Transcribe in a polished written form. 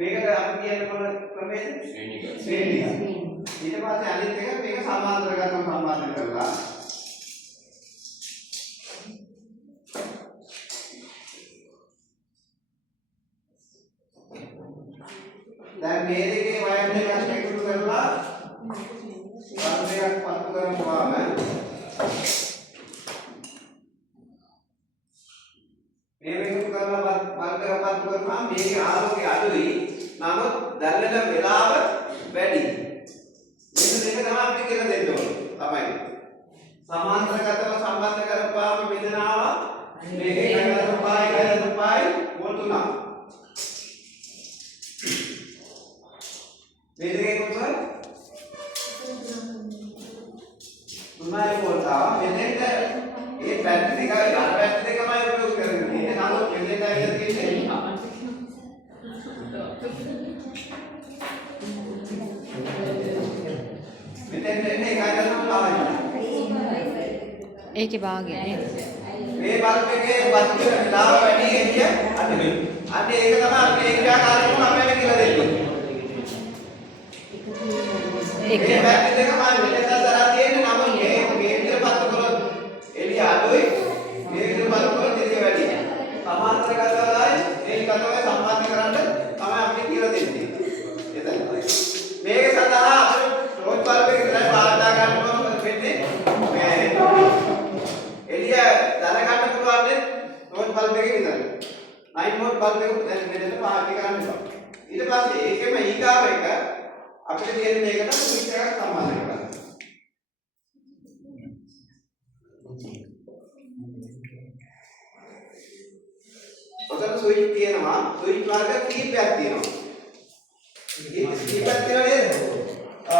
මේකට අපි කියන්නේ මොන ක්‍රමයේද? ශ්‍රේණික. ඊට පස්සේ අනිත් එක මේක සමාන්තර ගත්තම සම්බන්ධ කරලා දැන් මේ දෙකේ වයර් දෙකක් එකතු කරලා වර්ගයක් පත්තු කරමුවාම මේ එකතු කරලා වර්ගයක් පත්තු කරපුවාම මේකේ ආලෝකය අඩුයි. නමුත් දැල්වෙන වෙලාව වැඩි. මේක දෙක තමයි අපිට කියලා දෙන්න ඕනේ. තමයි. සමාන්තරගතව සම්බන්ධ කරපුවාම බෙදනවා මේකේ 1.5 වෝල්ට් 3. මේ දෙකේ කොටස 3 වෝල්ට් ආවා. මෙතෙන්ට මේ බැටරි දෙක යන බැටරි දෙකමයි උපයෝග කරන්නේ. ඒක නමුත් මෙතෙන්ට ඇවිල්ලා තියෙන්නේ මෙතෙන්ට එන්නේ 1.5. ඒකේ භාගය නේද? මේ බල්බ් එකේ බත් වෙන විලාව වැඩි එළිය අඩුයි. අන්න ඒක තමයි අපි ඒ ක්‍රියාකාරීත්වය අපිට කියලා දෙන්නේ. ඒක මේ බැටරි දෙකම මෙතෙන්ට තරහ තියෙන්නේ නමුත් මේ විදිහට පත්තු කරොත් එළිය අඩුයි. මේ විදිහට පත්තු කරොත් එළිය වැඩි. සමාන්තරගතවයි ඒකටම සම්බන්ධ කරන්න තමයි අපිට කියලා දෙන්නේ. එතන. මේක සඳහා අපිට රෝඩ් බල්බ් එක විතරයි පාවිච්චි ගන්න ඕන වෙන්නේ. මේ එළිය දැනගන්න පුළුවන් රෝඩ් බල්බ් එකේ විතරයි. 9 වෝල්ට් බල්බ් එක දැන් මෙතන පාවිච්චි කරන්න බෑ. ඊට පස්සේ ඒකෙම ඊගාව එක අපිට තියෙන මේකට ස්විච් එකක් සම්බන්ධ කරගන්න. ඔතන ස්විච් තියෙනවා. ස්විච් වර්ග කීපයක් තියෙනවා. මේ කීපයක් තියෙනවා